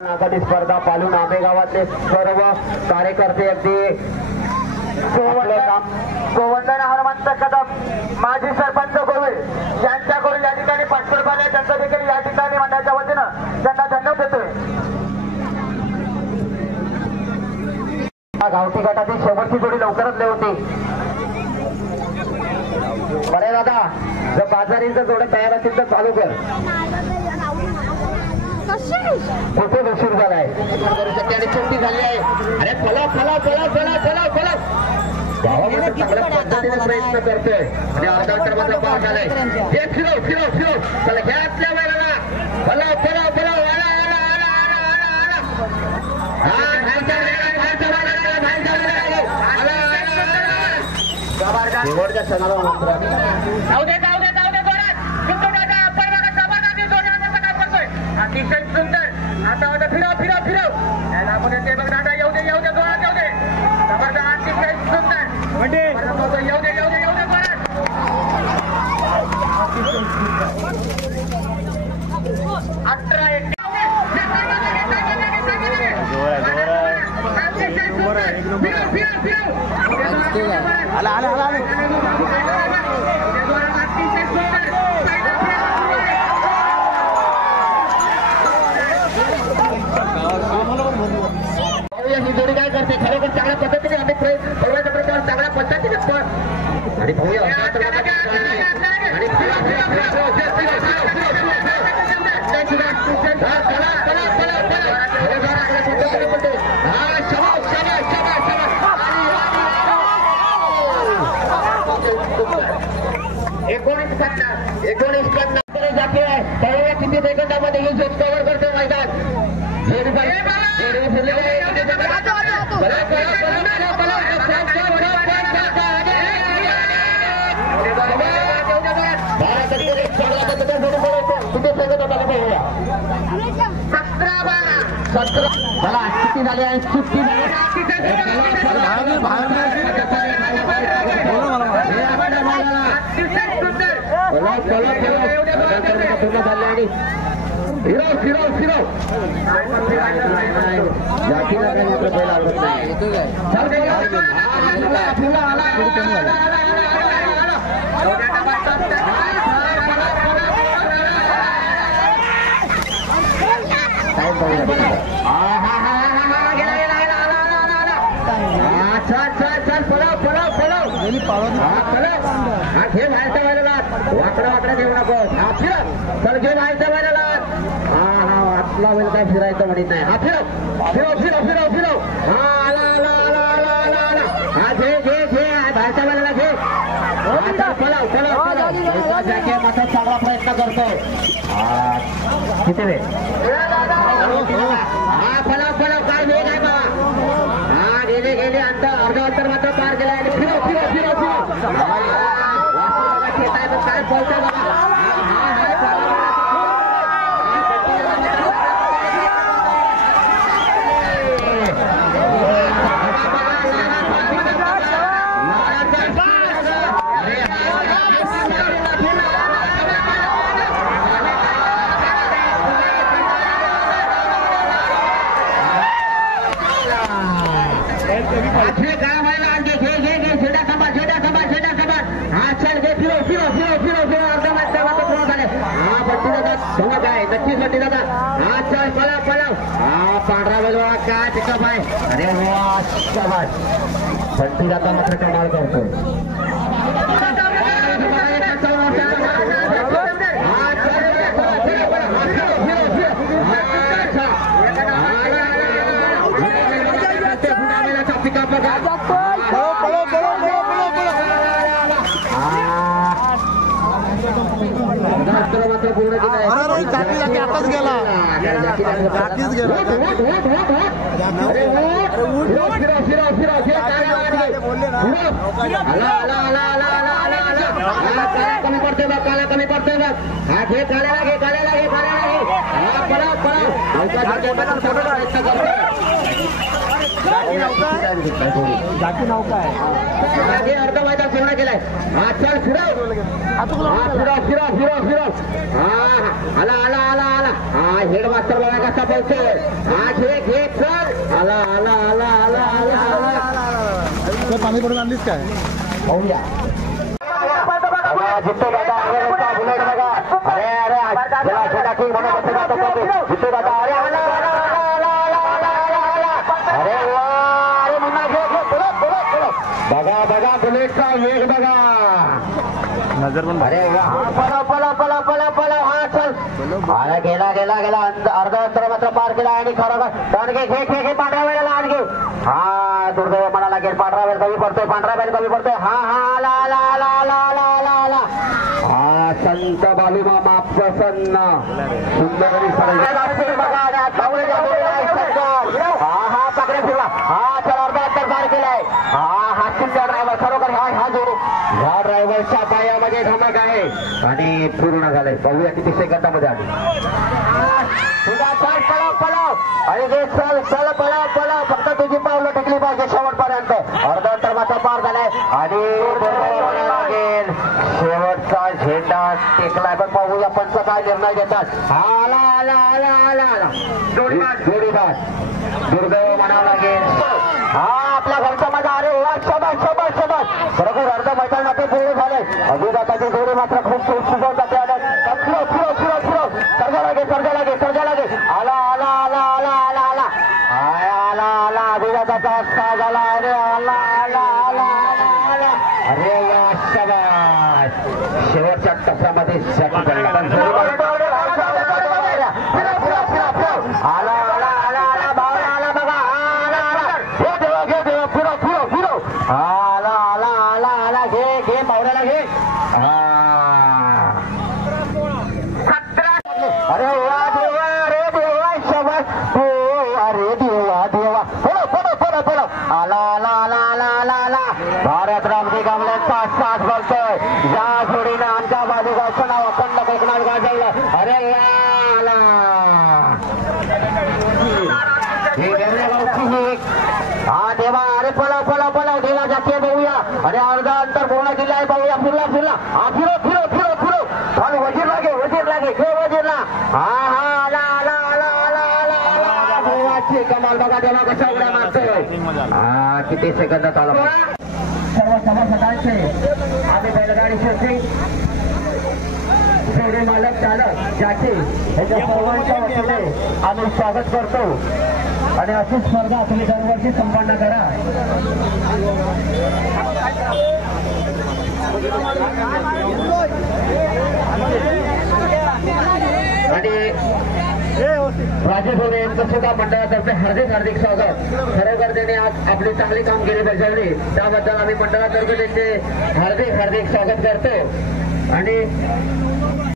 नागादी स्पर्धा पालून आंबे गावातले सर्व कार्यकर्ते अगदी गोवंदन हनुमंत कदम माजी सरपंच गोवे यांच्याकडून या ठिकाणी पाठपुर पाहिजे त्यांचा देखील या ठिकाणी मंडळाच्या वतीनं त्यांना धन्यवाद देतोय। गावठी गटाची शेवटची जोडी लवकरच होती। बरे दादा जर बाजारीचं जोडे तयार असेल तर चालू कर। कुठे उशीर झालाय आणि चोटी झाली आहे। अरे चला चला चला चला चला चला गावामध्ये चांगल्या पद्धतीने प्रयत्न करतोय आणि अर्धा क्रमांक पास झालाय। हे फिरव फिरव फिरव चला घ्यातल्या वेळेला चला चला चला आला आला आला आला शेवटच्या क्षणाला जाऊ दे जाऊ दे जाऊ दे अतिशय सुंदर आता होता फिरव फिरव फिरव याला आपण ते बघ दादा येऊ दे जोरात येऊ दे जबरदस्त अतिशय सुंदर येऊ दे जोरात 18 आला आला आला ही जोडी काय करते खरोखर चांगल्या पद्धतीने आम्ही पळवायचा प्रयत्न चांगल्या पद्धतीने आणि एकोणीस जाते आहे किती सेकंदामध्ये ही जोड कव्हर करतो मैदान मला किती झाली आहे सुट्टी फिरव फिरव फिरव जातीला काही मात्र पहिला आवडत हे व्हायचं व्हायला वाकडा वाकडा घेऊ नको हा फिरव चल घेऊन व्हायचं व्हायला आपला वेळ काय फिरायचं म्हणत नाही हा फिरव फिरव फिरव फिरव फिरव हा आला आला आला आला आला आला हा घे घे घे व्हायचा वेळेला घे पलाव पलाव पलाव जॅके मात्र चांगला प्रयत्न करतोय किती वेळ हा पलाव पलाव काय वेळ आहे बा हा गेले गेले अंतर अर्धा अंतर मात्र पार गेला आणि फिरव फिरव फिरव फिरव काय बोलतोय बाबा पांढरा बलवा काय पिकअप आहे अरे वा शाबास बंटी दादा मात्र कमाल करतोय मात्र पूर्ण आताच गेला कमी पडतोय बघ काला कमी पडतोय बघ हा घे काढायला घे काढायला घे काढायला घे हा पळा पळा जाती नौका आहे अर्ध मैदान पूर्ण केलाय. हा चल फिरव, फिरव. हा आला आला आला आला. हा हेड मास्टर बघा कसा बोलतोय. हा घे चल. आला आला आला आला आला आला. पाणी पडून आणलीस काय? पाहूया जितू दादा बुलेट बघा. अरे छोटा किंग जितू दादा. अरे आला अरे अरे मुन्ना बघा बुलेटचा वेग बघा. नजर पण अरे पला हा चल. अरे गेला अर्धा अंतर मात्र पार केला आणि खरं घे पांढरा वेळ लाड घे. हा दुर्दैव म्हणाला गेल. पांढरा वेळ कमी पडतोय. हा आला. हा संत बालूमामा प्रसन्न सुंदर हा पकडे फिरला. हा चल अर्धा अंतर पार केलाय. हा चिंता ड्रायव्हर खरोखर हा जोडू. ह्या ड्रायव्हरच्या पायामध्ये धमक आहे आणि पूर्ण झालंय. पाहूया किती सेकंदामध्ये आली. पळाव आणि चल पळाव. फक्त तुझी पावलं टिकली पाहिजे शेवटपर्यंत. अर्धा अंतर मात्र पार झालाय आणि लागेल. शेवटचा झेंडा टेकलाय. पण पाहूया पंच काय निर्णय घेतात. आला जोडीदार दुर्दैव म्हणावं लागेल. हा आपल्या घरचा माझा. अरे वा शबाश खरोखर अर्ध मैदानात पूर्ण झालंय. अभिजाताची जोडी मात्र खूप सुंदर जाते. सर्जा लागे. आला अभिजाताचा रस्ता झाला. अरे आला. अरे वा शबाश. शेवटच्या टप्प्यामध्ये आला घे पावड्याला घे. अरे वा देवा शबाश. अरे देवा पडो. आला भारत रामजी गावले 5-5 बोलतोय. या जोडीनं आमच्या बाजूगावचं नाव अखंड कोकणात गाजवलं. अरे आला हा देवा. अरे पळाव देवा जाते बघूया. आणि अर्धा अंतर पूर्ण केलं आहे. बघूया फिरला. हा फिरो. आणि वजीर लागे घे वजीरला. हा आला देवाची कमाल बघा. देवा कशा उड्या मारतोय. हा किती सेकंदात आला. सर्व सभासदांचे आम्ही बैलगाडी शेती जोडे मालक चालक ज्याचे याच्या सर्वांच्या वतीने आम्ही स्वागत करतो. आणि अशी स्पर्धा तुम्ही दरवर्षी संपन्न करा. आणि राजेश होणे यांचं सुद्धा मंडळातर्फे हार्दिक स्वागत. खरोखर त्यांनी आज आपली चांगली कामगिरी बजावली त्याबद्दल आम्ही मंडळातर्फे त्यांचे हार्दिक स्वागत करतो. आणि